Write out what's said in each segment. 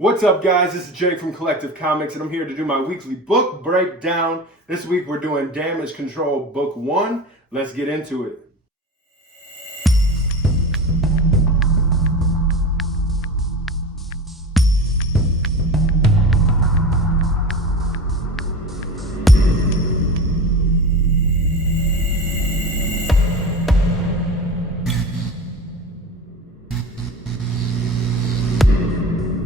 What's up, guys? This is Jake from Collective Comics, and I'm here to do my weekly book breakdown. This week we're doing Damage Control Book 1. Let's get into it.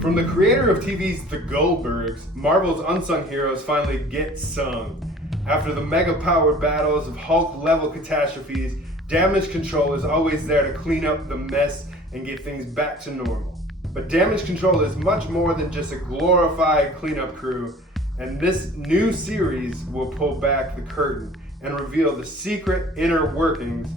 From the creator of TV's The Goldbergs, Marvel's unsung heroes finally get sung. After the mega-powered battles of Hulk-level catastrophes, Damage Control is always there to clean up the mess and get things back to normal. But Damage Control is much more than just a glorified cleanup crew, and this new series will pull back the curtain and reveal the secret inner workings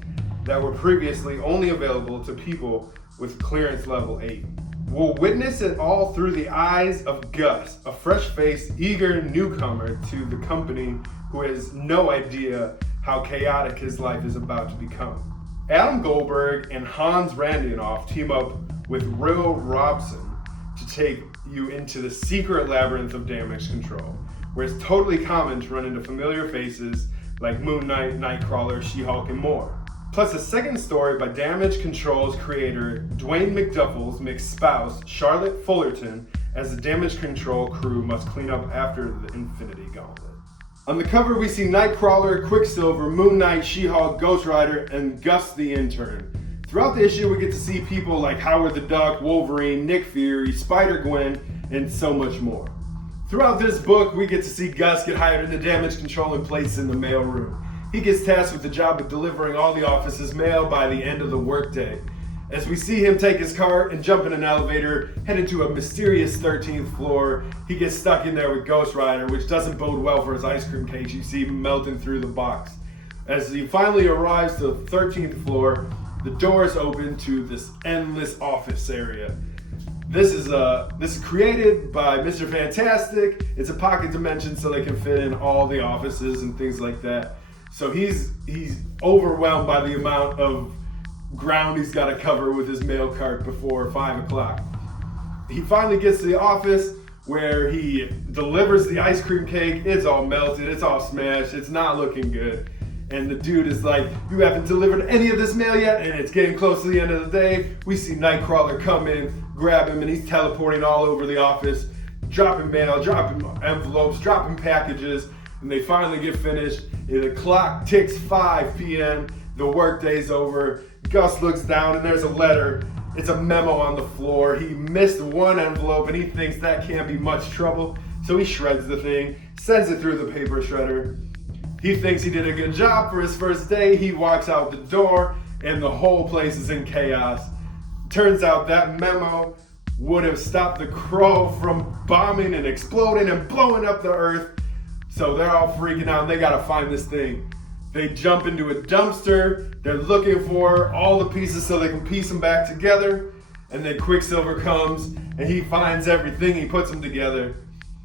that were previously only available to people with clearance level 8. We'll witness it all through the eyes of Gus, a fresh-faced, eager newcomer to the company who has no idea how chaotic his life is about to become. Adam Goldberg and Hans Randinoff team up with Will Robson to take you into the secret labyrinth of Damage Control, where it's totally common to run into familiar faces like Moon Knight, Nightcrawler, She-Hulk, and more. Plus a second story by Damage Control's creator, Dwayne McDuffie's mixed spouse, Charlotte Fullerton, as the Damage Control crew must clean up after the Infinity Gauntlet. On the cover, we see Nightcrawler, Quicksilver, Moon Knight, She-Hulk, Ghost Rider, and Gus the Intern. Throughout the issue, we get to see people like Howard the Duck, Wolverine, Nick Fury, Spider-Gwen, and so much more. Throughout this book, we get to see Gus get hired into Damage Control and placed in the mailroom. He gets tasked with the job of delivering all the office's mail by the end of the workday. As we see him take his cart and jump in an elevator, headed to a mysterious 13th floor, he gets stuck in there with Ghost Rider, which doesn't bode well for his ice cream cake you see melting through the box. As he finally arrives to the 13th floor, the doors open to this endless office area. This is created by Mr. Fantastic. It's a pocket dimension so they can fit in all the offices and things like that. So he's overwhelmed by the amount of ground he's got to cover with his mail cart before 5 o'clock. He finally gets to the office where he delivers the ice cream cake. It's all melted, it's all smashed, it's not looking good. And the dude is like, "You haven't delivered any of this mail yet?" And it's getting close to the end of the day. We see Nightcrawler come in, grab him, and he's teleporting all over the office, dropping mail, dropping envelopes, dropping packages. And they finally get finished. The clock ticks 5 p.m. The workday's over. Gus looks down and there's a letter. It's a memo on the floor. He missed one envelope and he thinks that can't be much trouble. So he shreds the thing, sends it through the paper shredder. He thinks he did a good job for his first day. He walks out the door and the whole place is in chaos. Turns out that memo would have stopped the Crow from bombing and exploding and blowing up the earth. So they're all freaking out and they gotta find this thing. They jump into a dumpster, they're looking for all the pieces so they can piece them back together. And then Quicksilver comes and he finds everything, he puts them together.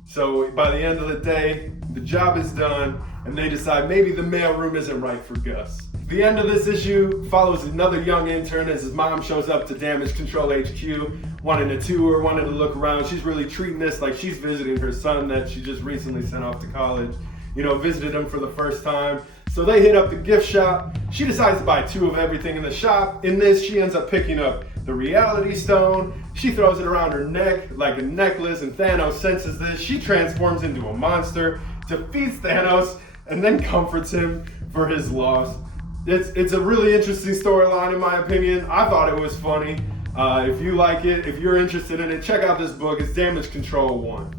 So by the end of the day, the job is done and they decide maybe the mailroom isn't right for Gus. The end of this issue follows another young intern as his mom shows up to Damage Control HQ, wanting to tour, wanting to look around. She's really treating this like she's visiting her son that she just recently sent off to college. Visited him for the first time. So they hit up the gift shop. She decides to buy 2 of everything in the shop. In this, she ends up picking up the Reality Stone. She throws it around her neck like a necklace, and Thanos senses this. She transforms into a monster, defeats Thanos, and then comforts him for his loss. It's a really interesting storyline in my opinion. I thought it was funny. If you like it, if you're interested in it, check out this book. It's Damage Control 1.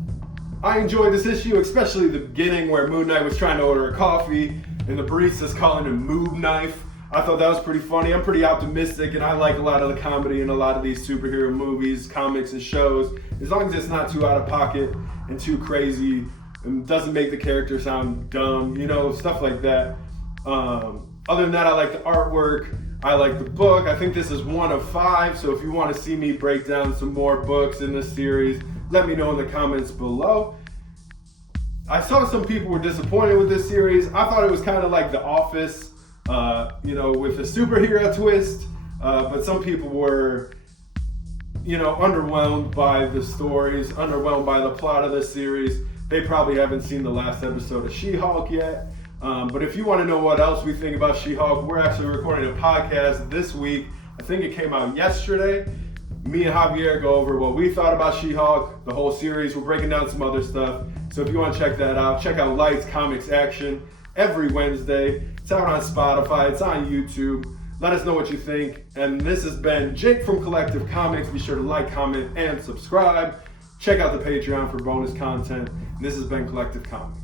I enjoyed this issue, especially the beginning where Moon Knight was trying to order a coffee and the barista's calling him Moob Knife. I thought that was pretty funny. I'm pretty optimistic and I like a lot of the comedy in a lot of these superhero movies, comics, and shows. As long as it's not too out of pocket and too crazy and doesn't make the character sound dumb, stuff like that. Other than that, I like the artwork. I like the book. I think this is 1 of 5, so if you want to see me break down some more books in this series, let me know in the comments below. I saw some people were disappointed with this series. I thought it was kind of like The Office, with a superhero twist, but some people were underwhelmed by the stories, underwhelmed by the plot of this series. They probably haven't seen the last episode of She-Hulk yet. But if you want to know what else we think about She-Hulk, we're actually recording a podcast this week. I think it came out yesterday. Me and Javier go over what we thought about She-Hulk, the whole series. We're breaking down some other stuff. So if you want to check that out, check out Lights, Comics, Action every Wednesday. It's out on Spotify. It's on YouTube. Let us know what you think. And this has been Jake from Collective Comics. Be sure to like, comment, and subscribe. Check out the Patreon for bonus content. And this has been Collective Comics.